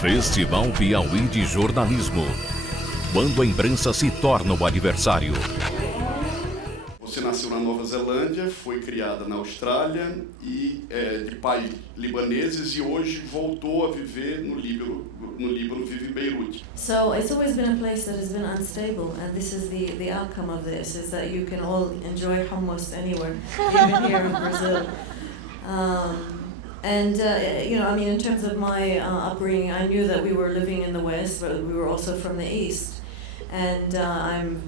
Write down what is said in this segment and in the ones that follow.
Festival Piauí de Jornalismo. Quando a imprensa se torna o adversário. Você nasceu na Nova Zelândia, foi criada na Austrália e de pais libaneses e hoje voltou a viver no Líbano, vive em Beirute. So it's always been a place that has been unstable, and this is the outcome of this, is that you can all enjoy hummus anywhere, even here in Brazil. In terms of my upbringing, I knew that we were living in the West, but we were also from the East. And I'm,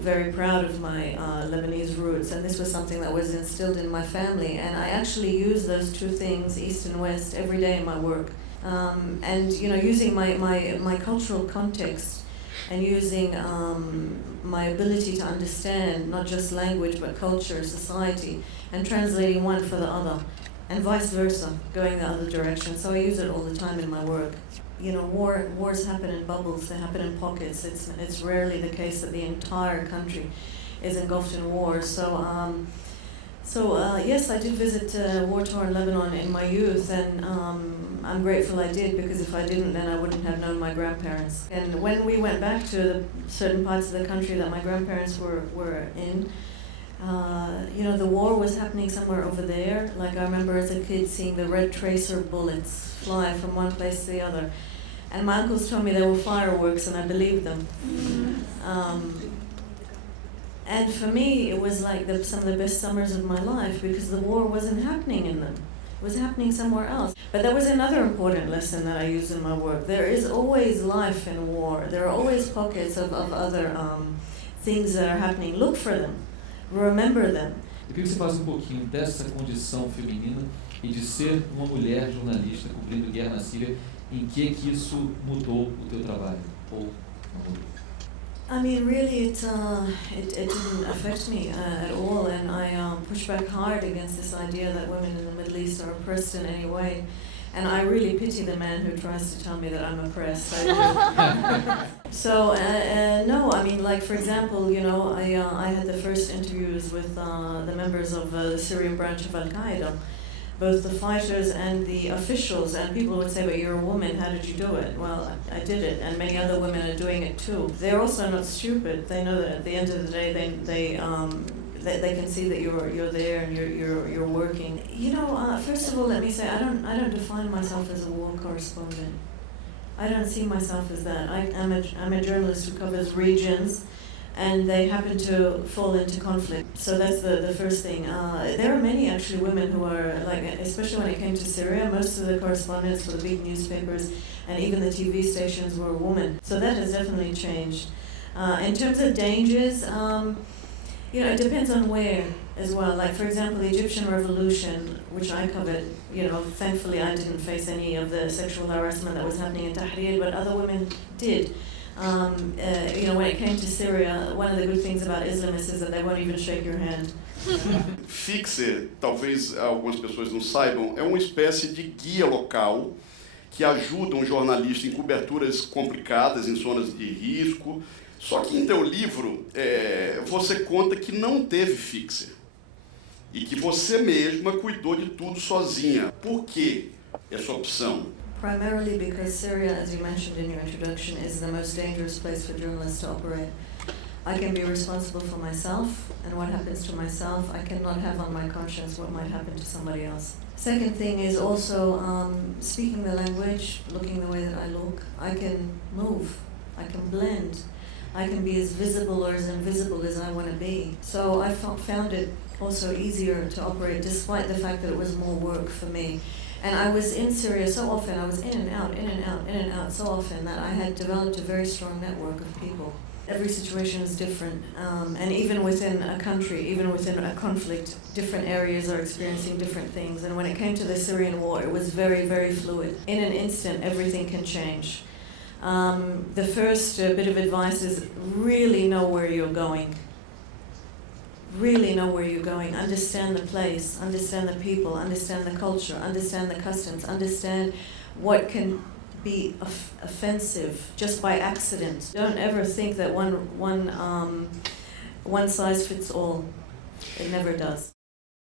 very proud of my Lebanese roots, and this was something that was instilled in my family. And I actually use those two things, East and West, every day in my work. Using my cultural context and using my ability to understand not just language but culture, society, and translating one for the other, and vice versa, going the other direction. So I use it all the time in my work. Wars happen in bubbles, they happen in pockets. It's rarely the case that the entire country is engulfed in war. Yes, I did visit war-torn Lebanon in my youth, and I'm grateful I did, because if I didn't, then I wouldn't have known my grandparents. And when we went back to the certain parts of the country that my grandparents were in, the war was happening somewhere over there. Like, I remember as a kid seeing the red tracer bullets fly from one place to the other. And my uncles told me they were fireworks, and I believed them. And for me, it was like some of the best summers of my life, because the war wasn't happening in them. It was happening somewhere else. But that was another important lesson that I use in my work. There is always life in war. There are always pockets of other things that are happening. Look for them. Remember them. Eu queria que você falasse um pouquinho dessa condição feminina e de ser uma mulher jornalista cobrindo guerra na Síria. Em que isso mudou o teu trabalho? Ou não mudou? I mean, really, it didn't affect me at all, and I pushed back hard against this idea that women in the Middle East are oppressed in any way. And I really pity the man who tries to tell me that I'm oppressed. I do. No, I mean, like, for example, I had the first interviews with the members of the Syrian branch of Al-Qaeda, both the fighters and the officials, and people would say, but you're a woman, how did you do it? Well, I did it, and many other women are doing it too. They're also not stupid. They know that at the end of the day, they can see that you're there and you're working. First of all, let me say, I don't define myself as a war correspondent. I don't see myself as that. I'm a journalist who covers regions, and they happen to fall into conflict. So that's the first thing. There are many actually women who are, like, especially when it came to Syria, most of the correspondents for the big newspapers and even the TV stations were women. So that has definitely changed. In terms of dangers, it depends on where as well. Like, for example, the Egyptian Revolution, which I covered, thankfully I didn't face any of the sexual harassment that was happening in Tahrir, but other women did. When it came to Syria, one of the good things about Islamists is that they won't even shake your hand. Fixer, talvez algumas pessoas não saibam, é uma espécie de guia local que ajuda um jornalista em coberturas complicadas, em zonas de risco. Só que em teu livro, você conta que não teve fixer e que você mesma cuidou de tudo sozinha. Por que essa opção? Primarily because Syria, as you mentioned in your introduction, is the most dangerous place for journalists to operate. I can be responsible for myself, and what happens to myself, I cannot have on my conscience what might happen to somebody else. Second thing is also speaking the language, looking the way that I look. I can move, I can blend, I can be as visible or as invisible as I want to be. So I found it also easier to operate, despite the fact that it was more work for me. And I was in Syria so often, I was in and out so often that I had developed a very strong network of people. Every situation is different, and even within a country, even within a conflict, different areas are experiencing different things. And when it came to the Syrian war, it was very, very fluid. In an instant, everything can change. The first bit of advice is really know where you're going. Really know where you're going, understand the place, understand the people, understand the culture, understand the customs, understand what can be offensive just by accident. Don't ever think that one size fits all. It never does.